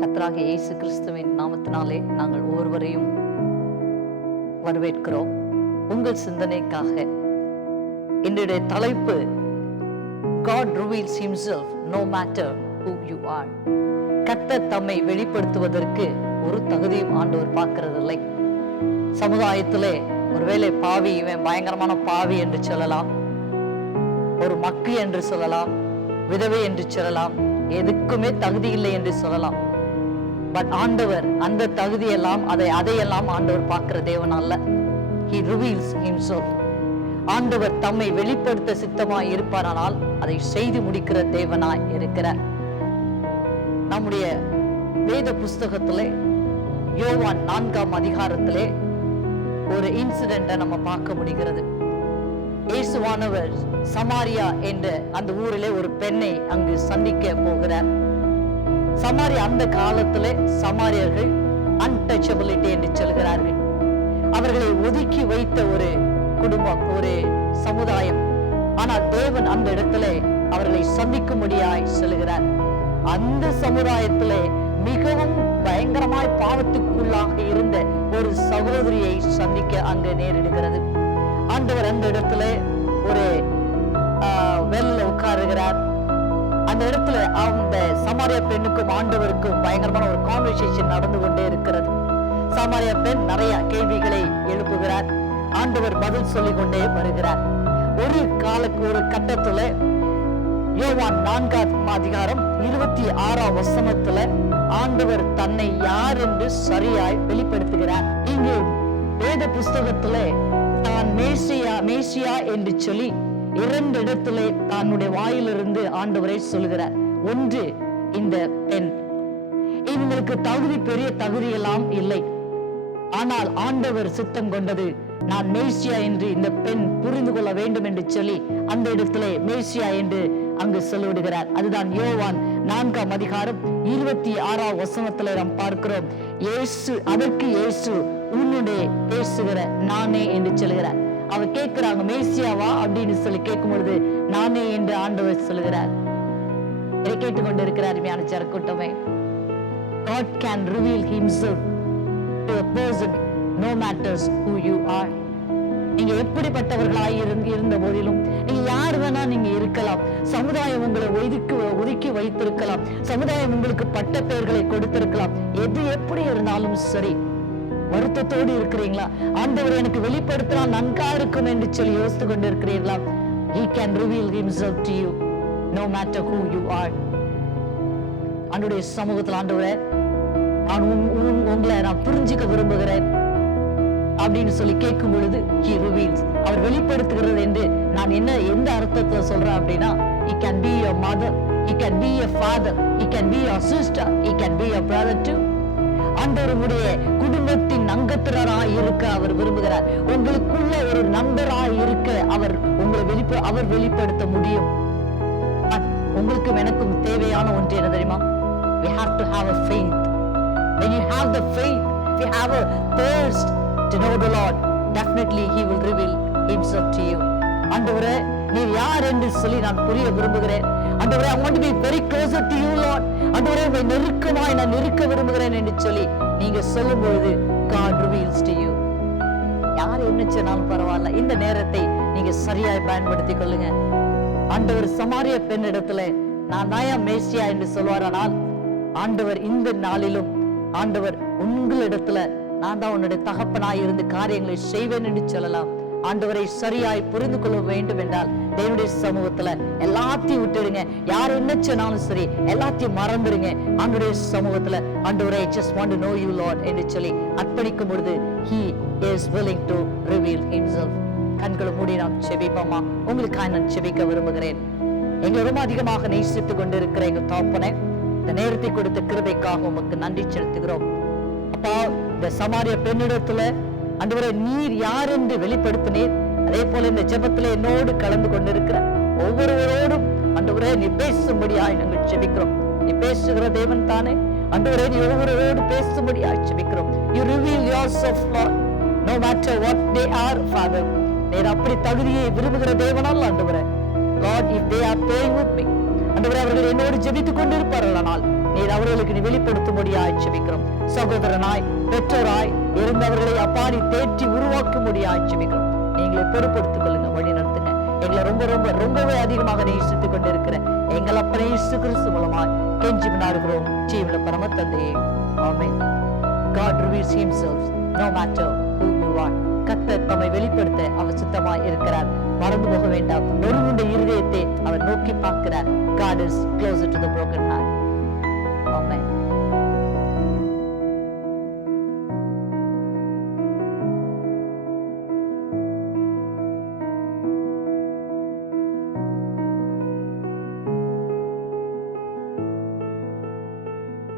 கர்த்தராகிய இயேசு கிறிஸ்துவின் நாமத்தினாலே நாங்கள் ஒவ்வொருவரையும் வரவேற்கிறோம். உங்கள் சிந்தனைக்காக இன்றைய தலைப்பு God reveals himself no matter who you are. கர்த்தர் தம்மை வெளிப்படுத்துவதற்கு ஒரு தகுதியும் ஆண்டவர் பார்க்கிறதில்லை. சமுதாயத்திலே ஒருவேளை பாவி, இவன் பயங்கரமான பாவி என்று சொல்லலாம், ஒரு மக்கு என்று சொல்லலாம், விதவை என்று சொல்லலாம், எதுக்குமே தகுதி இல்லை என்று சொல்லலாம். பட் ஆண்டவர் அந்த தகுதியெல்லாம் அதையெல்லாம் ஆண்டவர் பார்க்கிற தேவன் அல்ல. He reveals himself. ஆண்டவர் தம்மை வெளிப்படுத்த சித்தமாய் இருப்பாரானால் அதை செய்து முடிக்கிற தேவனாய் இருக்கிறார். நம்முடைய வேத புஸ்தகத்திலே யோவான் 4ஆம் அதிகாரத்திலே ஒரு இன்சிடென்ட்டை நம்ம பார்க்க முடிகிறது. இயேசுவானவர் சமாரியா என்ற அந்த ஊரிலே ஒரு பெண்ணை அங்கு சந்திக்க போகிறார். சமாரியா, அந்த காலத்திலே சமாரியர்கள் அன்டச்சபிலிட்டி என்று சொல்கிறார்கள். அவர்களை ஒதுக்கி வைத்த ஒரு குடும்பம், ஒரு சமுதாயம். ஆனால் தேவன் அந்த இடத்திலே அவர்களை சந்திக்கும்படியாய் செல்கிறார். அந்த சமுதாயத்திலே மிகவும் பயங்கரமாய் பாவத்துக்குள்ளாக இருந்த ஒரு சகோதரியை சந்திக்க அங்கு நேரிடுகிறது. ஆண்டவர் அந்த இடத்துல ஒரு வெல்ல உட்காருகிறார். அந்த இடத்துல அந்த சமாரியா பெண்ணுக்கும் ஆண்டவருக்கும் பயங்கரமான ஒரு கான்வர்சேஷன் நடந்து கொண்டே இருக்கிறது. சமாரியா பெண் நிறைய கேள்விகளை எழுப்புகிறார். ஆண்டவர் பதில் சொல்லிக் கொண்டே வருகிறார். ஒரு கட்டத்துல யோவான் 4ஆம் அதிகாரம் 26ஆம் வசனத்துல ஆண்டவர் தன்னை யார் என்று சரியாய் வெளிப்படுத்துகிறார். இங்கு வேத புஸ்தகத்துல தான் மேசியா என்று சொல்லி 2 இடத்திலே தன்னுடைய வாயிலிருந்து ஆண்டவரை சொல்லுகிறார். ஒன்று, இந்த பெண், இவங்களுக்கு பெரிய தகுதி எல்லாம் இல்லை. ஆனால் ஆண்டவர் சித்தம் கொண்டது, நான் மேசியா என்று இந்த பெண் புரிந்து கொள்ள வேண்டும் என்று சொல்லி அந்த இடத்திலே மேசியா என்று அங்கு சொல்லிவிடுகிறார். அதுதான் யோவான் 4ஆம் அதிகாரம் 26ஆம் வசனத்துல நாம் பார்க்கிறோம். அதற்கு இயேசு உன்னுடைய பேசுகிற நானே என்று சொல்கிறார். அவர் கேட்கிறாங்க, மேசியாவா அப்படின்னு சொல்லி கேட்கும் பொழுது நானே என்று ஆண்டவர் சொல்கிறார். இதை கேட்டுக்கொண்டு இருக்கிறார் அருமையான ஜனக்கூட்டமே. God can reveal himself to a person no matters who you are. நீங்க எப்படிப்பட்டவர்களாய் இருந்த போதிலும், நீங்க யார் வேணா நீங்க இருக்கலாம். சமுதாயம் உங்களை ஒதுக்கி வைத்திருக்கலாம். சமுதாயம் உங்களுக்கு பட்ட பெயர்களை கொடுத்திருக்கலாம். எது எப்படி இருந்தாலும் சரி, வருத்தத்தோடு இருக்கிறீங்களா? ஆண்டவர் எனக்கு வெளிப்படுத்தினா நன்கா இருக்கும் என்று சொல்லி யோசித்து கொண்டு இருக்கிறீர்களா? He can reveal himself to you no matter who you are. ஆண்டவருடைய சமூகத்தில், ஆண்டவரே, உங்களை நான் புரிஞ்சுக்க விரும்புகிறேன் அப்படின்னு சொல்லி கேட்கும் பொழுது he reveals, அவர் வெளிப்படுத்துகிறது என்று நான் எந்த அர்த்தத்துல சொல்றேன் அப்படின்னா, he can be your mother, he can be your father, he can be your sister, he can be your brother too. ஆண்டவருடைய குடும்பத்தின் அங்கத்தினராய் இருக்க அவர் விரும்புகிறார். உங்களுக்குள்ள ஒரு நண்பராய் இருக்க அவர் வெளிப்படுத்த முடியும். உங்களுக்கும் எனக்கும் தேவையான ஒன்று என்ன தெரியுமா? We have to have a faith. When you have the faith, if you have a thirst to know the Lord, definitely he will reveal himself to you. ஆண்டவரே, நீர் யார் என்று சொல்லி நான் புரிய விரும்புகிறேன். ஆண்டவரே, I want to be very closer to you, Lord. ஆண்டவரே, உம்மை நெருக்கமாய் நான் இருக்க விரும்புகிறேன் என்று சொல்லி நீங்க சொல்லும் பொழுது God reveals to you. யார் என்ன சொன்னாலும் பரவாயில்ல, இந்த நேரத்தை நீங்க சரியாய் பயன்படுத்திக் கொள்ளுங்க. ஆண்டவர் சமாரிய பெண்ணிடத்துல நான் தான் மேசியா என்று சொல்வாரானால், ஆண்டவர் இந்த நாளிலும் ஆண்டவர் உங்களிடத்துல நான் தான் உன்னுடைய தகப்பனாய் இருந்து காரியங்களை செய்வேன் என்று சொல்லலாம். ஆண்டவரை சரியாய் புரிந்து கொள்ள வேண்டும் என்றால் தேவனுடைய சமூகத்துல எல்லாத்தையும் விட்டுடுங்க. யார் என்ன சொன்னாலும் சரி, எல்லாத்தையும் மறந்துடுங்க. ஆண்டவருடைய சமூகத்துல, ஆண்டவரை just want to know you Lord என்று சொல்லி அர்ப்பணிக்கும் பொழுது he is willing to reveal himself. கண்களை மூடி நாம் செபிப்போமா? உங்களுக்காக நான் செபிக்க விரும்புகிறேன். எங்களை ரொம்ப அதிகமாக நேசித்துக் கொண்டிருக்கிற எங்க தகப்பனே, இந்த நேரத்தை கொடுத்த கிருபைக்காக உமக்கு நன்றி செலுத்துகிறோம். அப்பா, இந்த சமாரிய பெண்ணிடத்துல ஆண்டவரே நீர் யார் என்று வெளிப்படுத்தினீர். அதே போல இந்த ஜெபத்துல என்னோடு கலந்து கொண்டிருக்கிற ஒவ்வொருவரோடும் ஆண்டவரே நீ பேசும்படியாய் நாங்கள் ஜெபிக்கிறோம். நீ பேசுகிற தேவன் தானே. ஆண்டவரே, நீ ஒவ்வொருவரோடு பேசும்படியாய் ஜெபிக்கிறோம். You reveal yourself, Lord, no matter what they are, Father. நீர் அப்படி தகுதியை விரும்புகிற தேவனால் ஆண்டவரே, Lord, if they are praying with me, ஆண்டவரே அவர்கள் என்னோடு ஜெபித்துக் கொண்டிருப்பார்கள், ஆனால் நீர் அவர்களுக்கு நீ வெளிப்படுத்தும்படியாய் ஜெபிக்கிறோம். சகோதரனாய் பெற்றோராய் இருந்தவர்களை அப்பாடி தேற்றி உருவாக்கும்படியாய் ஜெபிக்கிறோம். நீங்களை பொறுப்படுத்திக் கொள்ளுங்க, வழி நடத்துங்க. எங்களை ரொம்பவே அதிகமாக நேசித்துக் கொண்டிருக்கிற எங்கள் அப்பனே இயேசு கிறிஸ்து மூலமாய் கெஞ்சி வினாடுகிறோம் ஜீவன பரம தந்தையே, ஆமென். God reveals himself no matter who you are. கர்த்தர் தம்மை வெளிப்படுத்த அவர் சித்தமாய் இருக்கிறார். மறந்து போக வேண்டாம். நொறுங்குண்ட இருதயத்தை அவர் நோக்கி பார்க்கிறார். God is closer to the broken heart.